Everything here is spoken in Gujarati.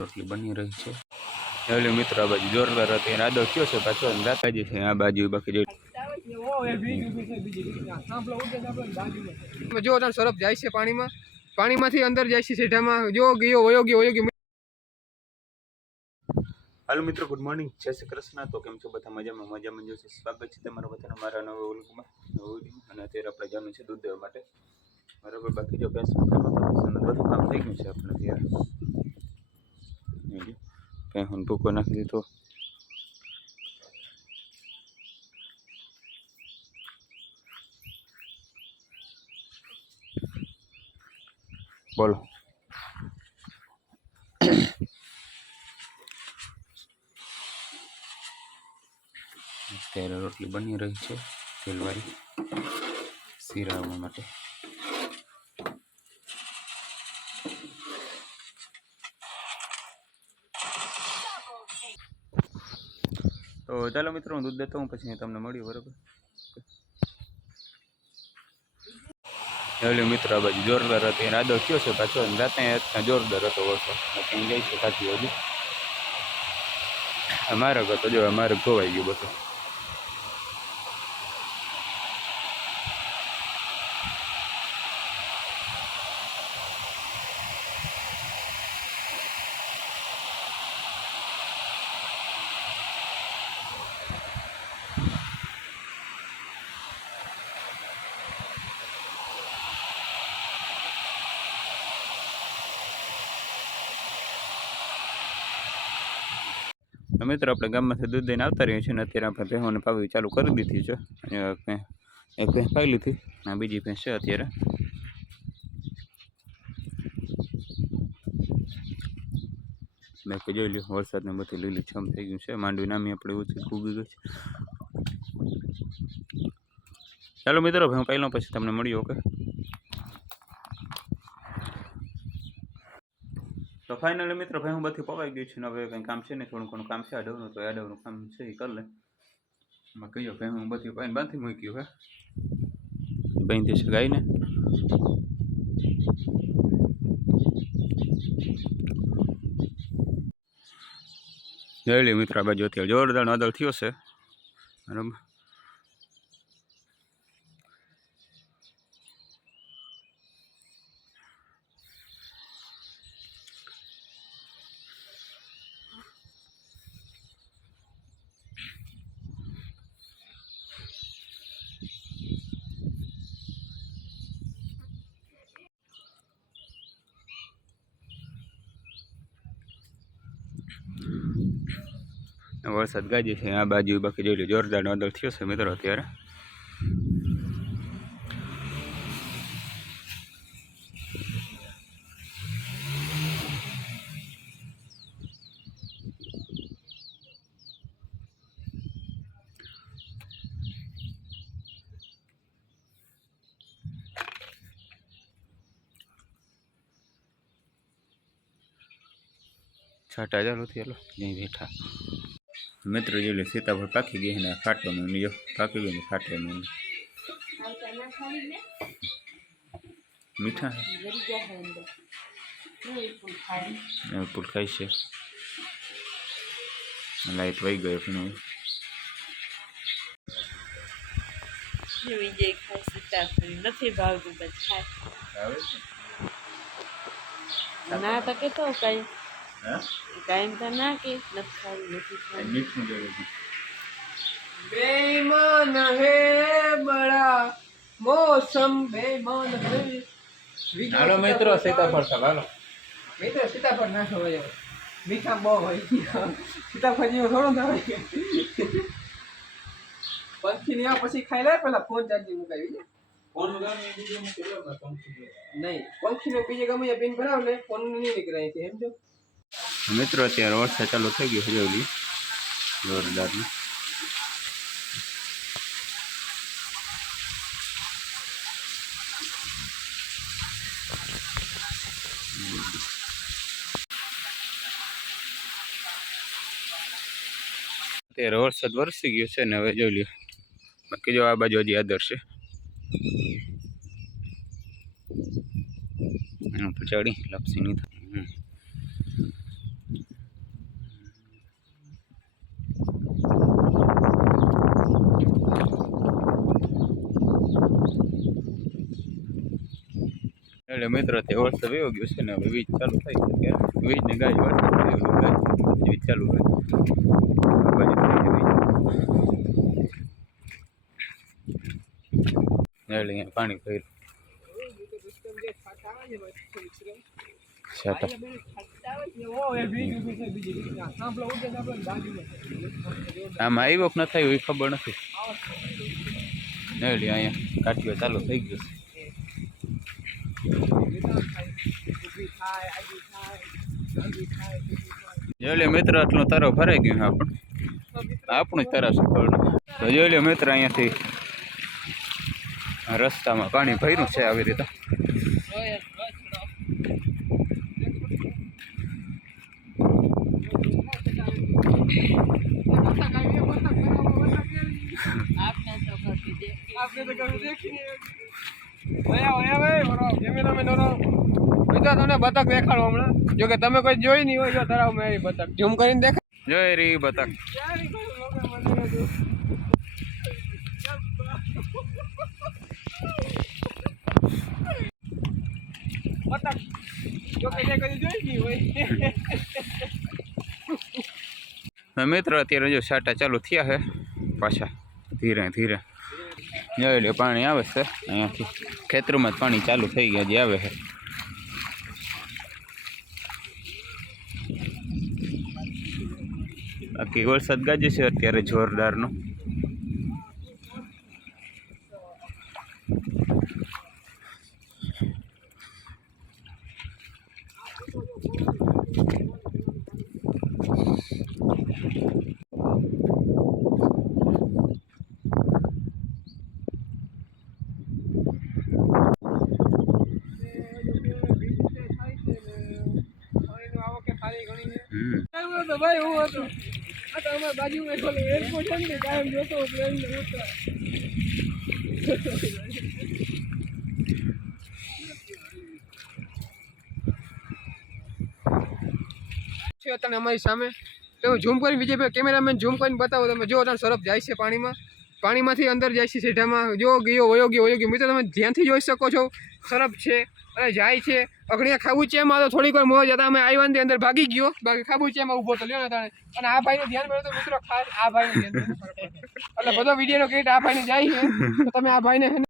રોટલી બની રહી છે। હેલો મિત્રો, આ બાજુ જોરદાર હતી અને આદો કયો છે પાછો રાતાજી છે આ બાજુ બાકી જો સરફ જાય છે પાણીમાંથી અંદર જાય છે સીધામાં જો ગયો વયો ગયો। હાલો મિત્રો, ગુડ મોર્નિંગ, જય શ્રી કૃષ્ણ। તો કેમ છો બધા? મજામાં જોશે। સ્વાગત છે તમારા બધાનું મારા નવા વ્લોગમાં। અને અત્યારે આપણે જવાનું છે દૂધ દેવા માટે, બરાબર। બાકી જો બધું કામ થઈ ગયું છે આપણે અત્યારે। હું ભૂકો નાખી દીધો। બોલો અત્યારે રોટલી બની રહી છે તેલવાળી શીરાવવા માટે। તો ચાલો મિત્રો, હું દૂધ દેતો હું, પછી તમને મળ્યું, બરાબર। હેલો મિત્રો, આ બાજુ જોરદાર હતી અને આદો કયો છે પાછો રાતે જોરદાર હતો વરસાદ। ત્યાં જાય છે કાઢી હજુ અમારે હતો જો અમારે ખોવાઈ ગયું બધું। મિત્રો, આપણે ગામમાંથી દૂધ દઈને આવતા રહીએ છીએ ને અત્યારે આપણે ભેંસોને પાવી ચાલુ કરી દીધી છે। એક ભેંસ પાઈ લીધી અને બીજી ભેંસ છે અત્યારે। બાકી જોઈ લ્યો, વરસાદને બધી લીલી છમ થઈ ગયું છે। માંડવી નામી આપણે ઓછી ઉગી ગઈ છે। ચાલો મિત્રો, હું પાઈ લઉં પછી તમને મળ્યું, ઓકે। તો ફાઇનલી મિત્રો, હું બધી પવાઈ ગયું છે ને હવે કંઈ કામ છે ને થોડું ઘણું કામ છે આડવનું, તો આડવનું કામ છે એ કરી લે। એમાં કહીયો હું બધી પાઈને બાંધી મૂક્યું હે, બાંધી છે ગાયને। જોઈ લે મિત્રો, આ બાજુ અત્યારે જોરદાર વાદળ થયો છે, બરાબર। વરસાદ ગાજે છે આ બાજુ, બાકી જોઈ લો જોરદાર વાદળ થયો છે મિત્રો અત્યારે। છાંટા ચાલુ થયેલો નહીં બેઠા મિત્રો, જોઈ લે સીતાફળ પાકી ગઈ ને ફાટવાનું જો પાકી ગયું ને ફાટવાનું મીઠા ફૂલ ખાઈ છે। લાઈટ વહી ગયો પણ નથી ભાવતું ના તો કેતો કઈ કાયમ તો ના કે નથી બેઈમાન હે બડા મોસમ બેઈમાન હે। હાલો મિત્રો, સીતાફળ ખાવ, હાલો મિત્રો, સીતાફળ ના ખવાય, મીઠા બહુ હોય। સીતાફળ જેવું થોડું થાય। પંખી ને પછી ખાઈ લે, પેલા ફોન ચાર્જિંગ મુકાવી ને ફોન નહીં, પંખી ને બીજે ગમે પિન ભરાવ લે, ફોન નહીં નીકળાય છે સમજો મિત્રો। અત્યારે વરસાદ ચાલુ થઈ ગયો છે જોઈ જોરદાર। અત્યારે વરસાદ વરસી ગયો છે ને હવે જોઈ લ્યો, બાકી જો આ બાજુ હજી આદર છે ચડી લપસી નહીં થાય। એટલે મિત્રો તે વરસાદ એવો ગયો છે ને હવે વીજ ચાલુ થઈ છે ત્યારે વીજને ગાય વરસાદ પડ્યો ગાય વીજ ચાલુ હોય આ બાજુ થઈ વીજ એટલે અહીંયા પાણી ભર્યું છાટા આમાં આવ્યો કે ન થયો એ ખબર નથી એટલે અહીંયા કાઢીઓ ચાલુ થઈ ગયો છે જોઈ લે મિત્ર આટલું તરો ભરાઈ ગયું આપણું જ તરા સફળ તો જોઈ લે મિત્ર અહીંયાથી રસ્તામાં પાણી ભર્યું છે આવી રીતે તમને બતક દેખાડો હમણાં જો કે તમે કોઈ જોઈ નહીં હોય જો તરાવ મેરી બતક ઝૂમ કરીને દેખાડ જોઈ રહી બતક બતક જો કે કદી જોઈ નહીં હોય મિત્રો અત્યારે જો છાંટા ચાલુ થયા છે પાછા ધીરે ધીરે જોઈ લે પાણી આવે છે અહીંયાથી ખેતરોમાં જ પાણી ચાલુ થઈ ગયા જે આવે છે બાકી વરસાદ ગાજે છે અત્યારે જોરદારનો ભાઈ હું હતો આ તો અમારા બાજુમાં એરપોર્ટ છે ને કાયમ જોતો પ્લેન ને ઉતર છે તને અમારી સામે તો હું ઝૂમ કરીને વિજયભાઈ કેમેરામેન ઝૂમ કરીને બતાવો તમે જો તને સરફ જાય છે પાણીમાંથી અંદર જાય છે સીધામાં જો ગયો વયો ગયો મિત્રો તમે ધ્યાનથી જોઈ શકો છો સરફ છે અને જાય છે અગણિયા ખાબુચિયામાં તો થોડીક વાર મોજ હતા અમે આવ્યા ને અંદર ભાગી ગયો બાકી ખાબુચિયામાં ઊભો તો લ્યો ને તાણે અને આ ભાઈનું ધ્યાન મેળવો તો મિત્રો ખાસ આ ભાઈનું ધ્યાન એટલે બધો વિડીયોનો ક્રેડિટ આ ભાઈને જાય છે તો તમે આ ભાઈને